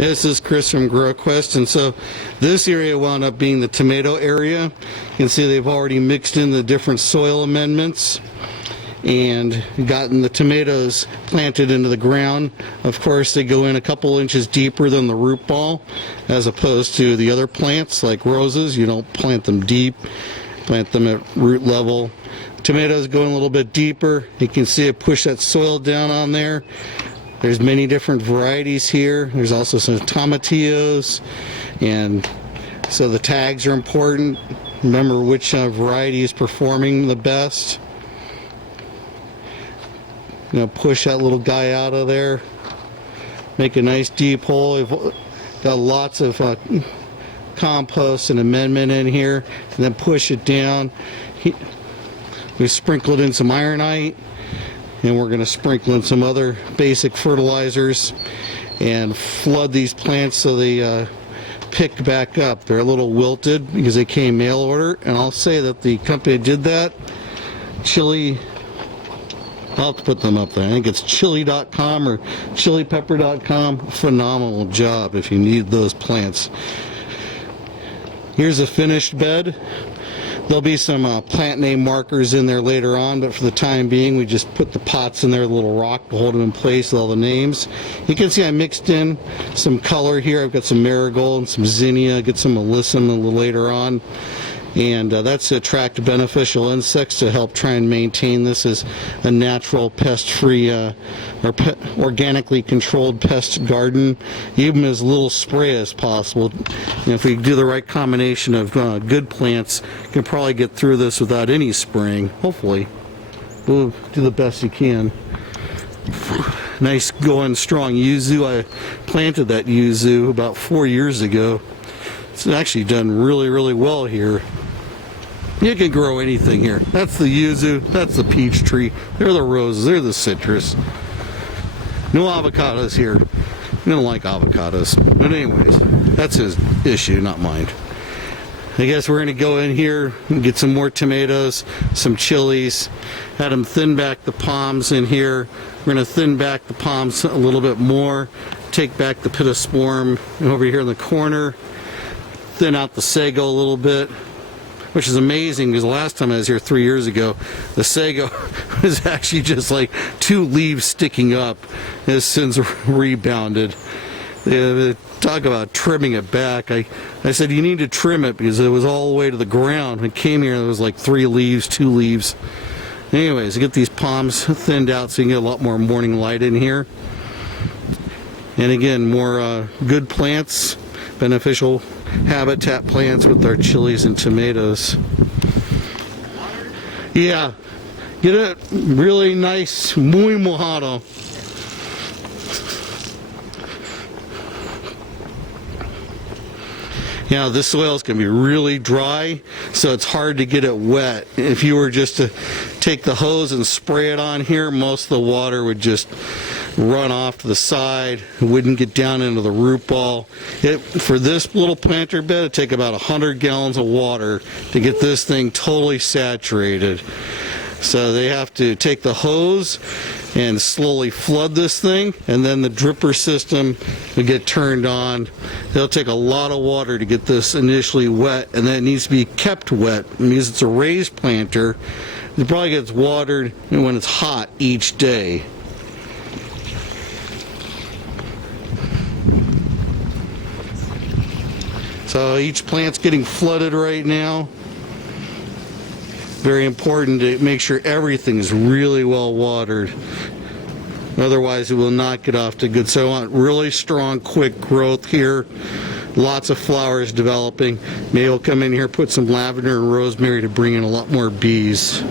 This is Chris from GrowQuest, and so this area wound up being the tomato area. You can see they've already mixed in the different soil amendments and gotten the tomatoes planted into the ground. Of course, they go in a couple inches deeper than the root ball, as opposed to the other plants like roses. You don't plant them deep, plant them at root level. Tomatoes go in a little bit deeper. You can see it push that soil down on there. There's many different varieties here. There's also some tomatillos, and so the tags are important. Remember which variety is performing the best. Push that little guy out of there. Make a nice deep hole. We've got lots of compost and amendment in here, and then push it down. We sprinkled in some ironite, and we're going to sprinkle in some other basic fertilizers and flood these plants so they pick back up. They're a little wilted because they came mail order, and I'll say that the company that did that, Chili, I'll have to put them up there. I think it's chili.com or chilipepper.com. Phenomenal job if you need those plants. Here's a finished bed. There'll be some plant name markers in there later on, but for the time being, we just put the pots in there, a little rock to hold them in place with all the names. You can see I mixed in some color here. I've got some marigold and some zinnia, get some alyssum a little later on. And that's to attract beneficial insects to help try and maintain this as a natural pest-free or organically controlled pest garden, even as little spray as possible. And if we do the right combination of good plants, you can probably get through this without any spraying, hopefully. We'll do the best you can. Nice going strong yuzu. I planted that yuzu about 4 years ago. It's actually done really well here. You can grow anything here. That's the yuzu, that's the peach tree, they're the roses, they're the citrus. No avocados here. I don't like avocados. But anyways, that's his issue, not mine. I guess we're going to go in here and get some more tomatoes, some chilies, had them thin back the palms in here. We're going to thin back the palms a little bit more, take back the pittosporum over here in the corner, thin out the sago a little bit, which is amazing because the last time I was here 3 years ago, the sago was actually just like 2 leaves sticking up. It has since rebounded. Talk about trimming it back. I said you need to trim it because it was all the way to the ground. I came here and there was like 3 leaves, 2 leaves. Anyways, get these palms thinned out so you can get a lot more morning light in here. And again, more good plants, beneficial habitat plants with our chilies and tomatoes. Yeah, get it really nice, muy mojado. Yeah, this soil is going to be really dry, so it's hard to get it wet. If you were just to take the hose and spray it on here, most of the water would just run off to the side. It wouldn't get down into the root ball. For this little planter bed, it'd take about 100 gallons of water to get this thing totally saturated. So they have to take the hose and slowly flood this thing, and then the dripper system will get turned on. It'll take a lot of water to get this initially wet, and then it needs to be kept wet because it's a raised planter. It probably gets watered when it's hot each day. So each plant's getting flooded right now. Very important to make sure everything is really well watered. Otherwise it will not get off to good. So I want really strong, quick growth here. Lots of flowers developing. Maybe we'll come in here, put some lavender and rosemary to bring in a lot more bees.